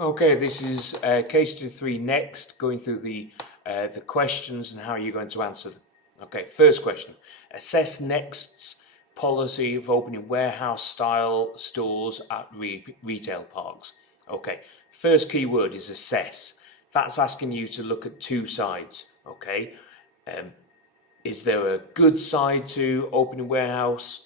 Okay, this is case study 3 next, going through the questions and how you're going to answer them. Okay, first question. Assess Next's policy of opening warehouse-style stores at retail parks. Okay, first key word is assess. That's asking you to look at two sides, okay? Is there a good side to opening warehouse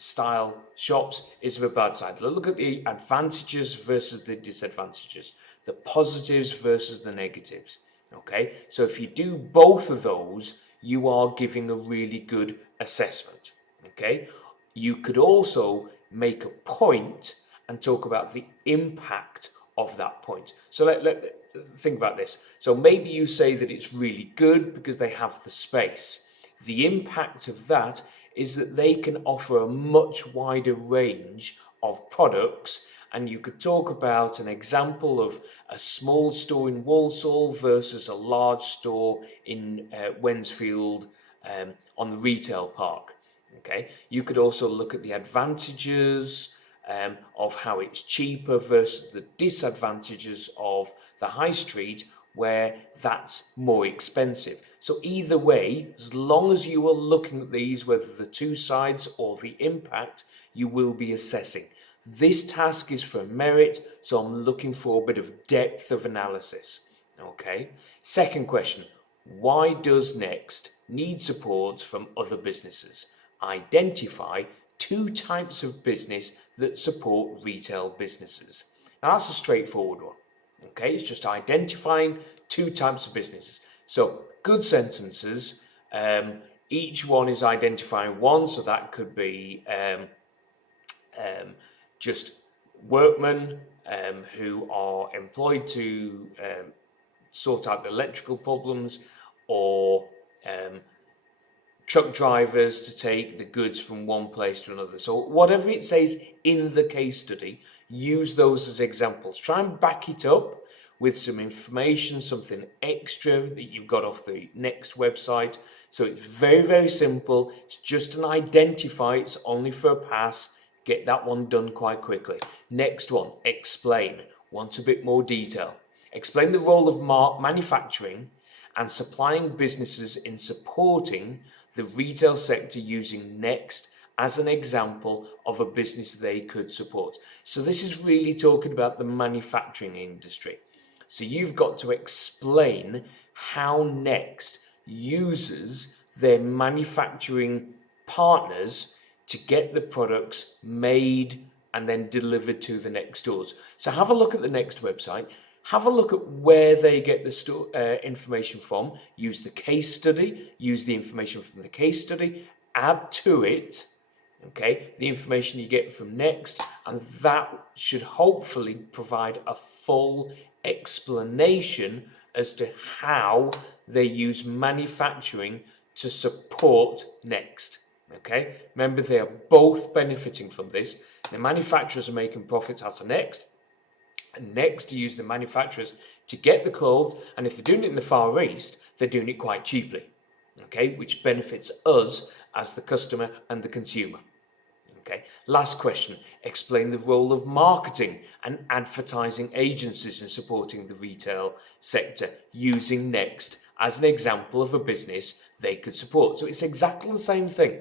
style shops? Is there a bad side? Look at the advantages versus the disadvantages, the positives versus the negatives. Okay, so if you do both of those, you are giving a really good assessment. Okay, you could also make a point and talk about the impact of that point. So let think about this. So maybe you say that it's really good because they have the space. The impact of that is that they can offer a much wider range of products, and you could talk about an example of a small store in Walsall versus a large store in Wensfield on the retail park. Okay, you could also look at the advantages of how it's cheaper versus the disadvantages of the high street where that's more expensive. So either way, as long as you are looking at these, whether the two sides or the impact, you will be assessing. This task is for merit, so I'm looking for a bit of depth of analysis. Okay. Second question, why does Next need support from other businesses? Identify two types of business that support retail businesses. Now that's a straightforward one. Okay, it's just identifying two types of businesses. So good sentences, each one is identifying one, so that could be just workmen who are employed to sort out the electrical problems, or truck drivers to take the goods from one place to another. So whatever it says in the case study, use those as examples. Try and back it up with some information, something extra that you've got off the Next website. So it's very, very simple. It's just an identify. It's only for a pass. Get that one done quite quickly. Next one, explain. Want a bit more detail. Explain the role of manufacturing and supplying businesses in supporting the retail sector using Next as an example of a business they could support. So this is really talking about the manufacturing industry. So you've got to explain how Next uses their manufacturing partners to get the products made and then delivered to the Next stores. So have a look at the Next website. Have a look at where they get the information from. Use the case study. Use the information from the case study. Add to it, okay, the information you get from Next, and that should hopefully provide a full explanation as to how they use manufacturing to support Next. Okay, remember they are both benefiting from this. The manufacturers are making profits out of Next, and Next use the manufacturers to get the clothes, and if they're doing it in the Far East, they're doing it quite cheaply, okay, which benefits us as the customer and the consumer. Okay, last question. Explain the role of marketing and advertising agencies in supporting the retail sector using Next as an example of a business they could support. So it's exactly the same thing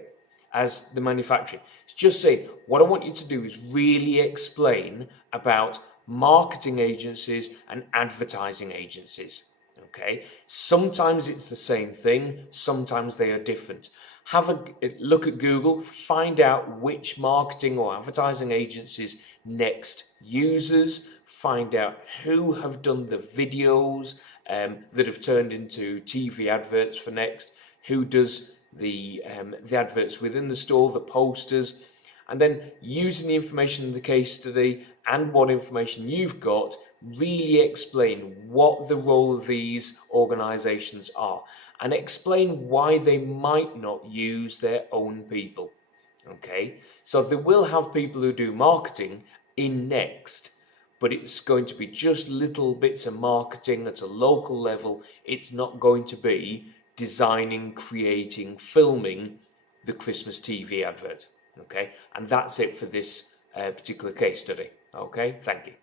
as the manufacturing. It's just saying what I want you to do is really explain about marketing agencies and advertising agencies. Okay, sometimes it's the same thing, sometimes they are different. Have a look at Google, find out which marketing or advertising agencies Next uses, find out who have done the videos that have turned into TV adverts for Next, who does the adverts within the store, the posters, and then using the information in the case study and what information you've got, really explain what the role of these organisations are and explain why they might not use their own people. Okay, so they will have people who do marketing in Next, but it's going to be just little bits of marketing at a local level. It's not going to be designing, creating, filming the Christmas TV advert. Okay, and that's it for this particular case study. Okay, thank you.